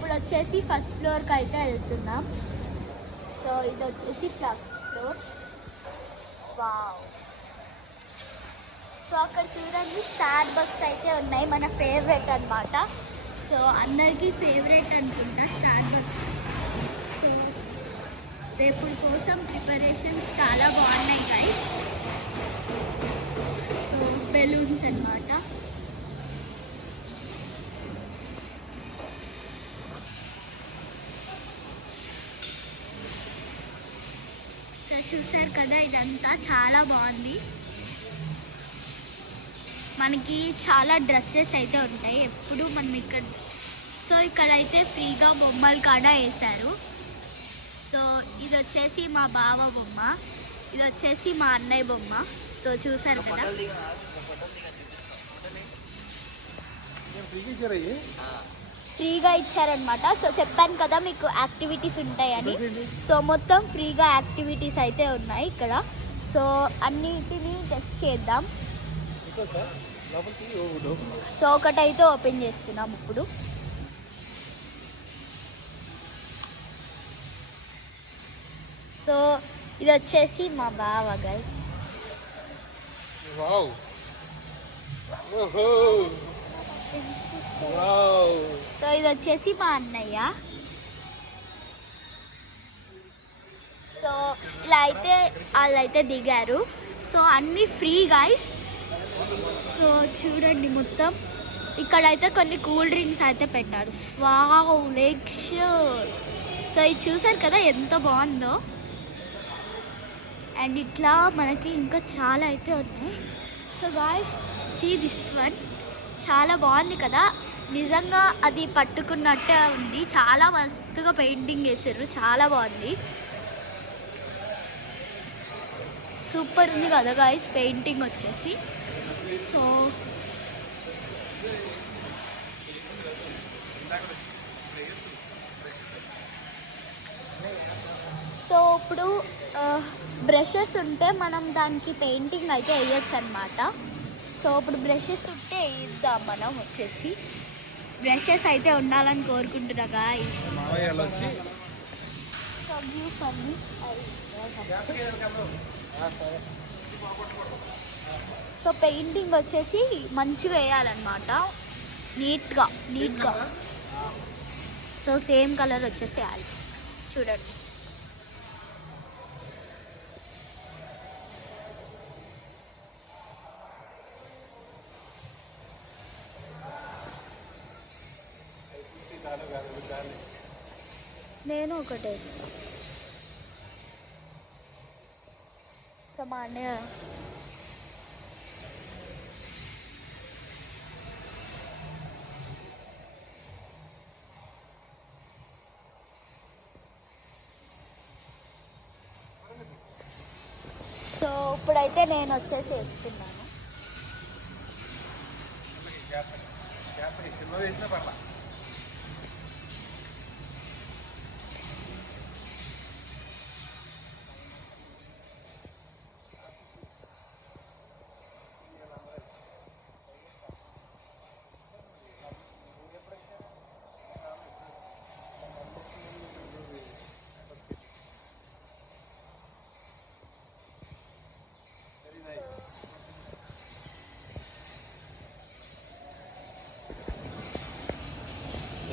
ఇప్పుడు వచ్చేసి ఫస్ట్ ఫ్లోర్కి అయితే వెళ్తున్నాం. సో ఇది వచ్చేసి ఫస్ట్ ఫ్లోర్. వావ్. సో అక్కడ చూడండి స్టార్ బక్స్ అయితే ఉన్నాయి, మన ఫేవరెట్ అన్నమాట. సో అందరికీ ఫేవరెట్ అనుకుంటా స్టార్ బక్స్. సో రేపు కోసం ప్రిపరేషన్స్ చాలా బాగున్నాయి గైస్. సో బెలూన్స్ అన్నమాట. సో చూసారు కదా, ఇదంతా చాలా బాగుంది. మనకి చాలా డ్రెస్సెస్ అయితే ఉంటాయి ఎప్పుడు మనం ఇక్కడ. సో ఇక్కడైతే ఫ్రీగా బొమ్మలు కాడా వేశారు. సో ఇది వచ్చేసి మా బావ బొమ్మ, ఇది వచ్చేసి మా అన్నయ్య బొమ్మ. సో చూసారు కదా, ఫ్రీగా ఇచ్చారనమాట. సో చెప్పాను కదా మీకు యాక్టివిటీస్ ఉంటాయని. సో మొత్తం ఫ్రీగా యాక్టివిటీస్ అయితే ఉన్నాయి ఇక్కడ. సో అన్నిటినీ టెస్ట్ చేద్దాం. సో ఒకటైతే ఓపెన్ చేస్తున్నాం ఇప్పుడు. సో ఇది వచ్చేసి మా బావ గైస్. సో ఇది వచ్చేసి మా అన్నయ్య. సో ఇలా అయితే వాళ్ళైతే దిగారు. సో అన్నీ ఫ్రీ గైస్. సో చూడండి మొత్తం ఇక్కడైతే కొన్ని కూల్ డ్రింక్స్ అయితే పెట్టారు. వావ్ లేక్ షోర్. సో ఇది చూసారు కదా ఎంత బాగుందో. అండ్ ఇట్లా మనకి ఇంకా చాలా అయితే ఉన్నాయి. So guys see this one, చాలా బాగుంది కదా. నిజంగా అది పట్టుకున్నట్టే ఉంది. చాలా మస్తుగా పెయింటింగ్ వేసారు, చాలా బాగుంది. సూపర్ ఉంది కదా గాయ్స్ పెయింటింగ్ వచ్చేసి. సో ఇప్పుడు బ్రషెస్ ఉంటే మనం దానికి పెయింటింగ్ అయితే వేయచ్చు అనమాట. సో ఇప్పుడు బ్రషెస్ ఉంటే వేద్దాం మనం. వచ్చేసి బ్రషెస్ అయితే ఉండాలని కోరుకుంటున్నా గాయ్స్. సో పెయింటింగ్ వచ్చేసి మంచిగా వేయాలన్నమాట, నీట్గా. సో సేమ్ కలర్ వచ్చేసి వేయాలి. చూడండి నేను ఒకటే. సో మా అన్నయ్య సో ఇప్పుడైతే నేను వచ్చేసి వేస్తున్నాను.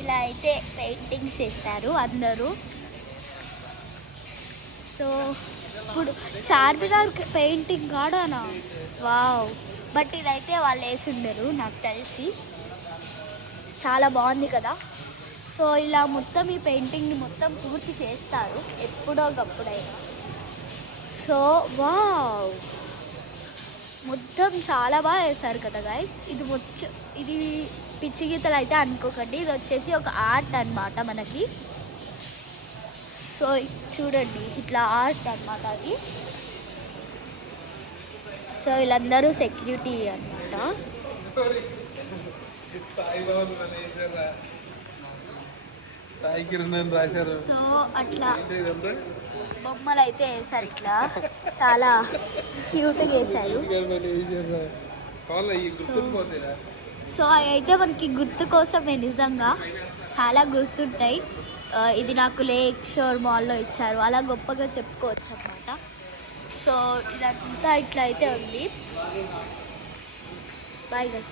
ఇలా అయితే పెయింటింగ్స్ వేస్తారు అందరూ. సో ఇప్పుడు చార్మినార్ పెయింటింగ్ కాడానా, వావ్. బట్ ఇదైతే వాళ్ళు వేసి ఉండరు నాకు తెలిసి. చాలా బాగుంది కదా. సో ఇలా మొత్తం ఈ పెయింటింగ్ని మొత్తం పూర్తి చేస్తారు ఎప్పుడో ఒకప్పుడైనా. సో వావ్, మొత్తం చాలా బాగా వేస్తారు కదా గైస్. ఇది పిచ్చి గీతలు అయితే అనుకోకండి, ఇది వచ్చేసి ఒక ఆర్ట్ అన్నమాట మనకి. సో చూడండి ఇట్లా ఆర్ట్ అన్నమాట అది. సో వీళ్ళందరూ సెక్యూరిటీ అన్నమాట. సో అట్లా బొమ్మలు అయితే వేసారు, ఇట్లా చాలా క్యూట్గా వేసారు. సో అవి అయితే మనకి గుర్తు కోసమే నిజంగా. చాలా గుర్తుంటాయి. ఇది నాకు లేక్ షోర్ మాల్లో ఇచ్చారు, అలా గొప్పగా చెప్పుకోవచ్చు అనమాట. సో ఇదంతా ఇట్లా అయితే ఉంది. Bye guys.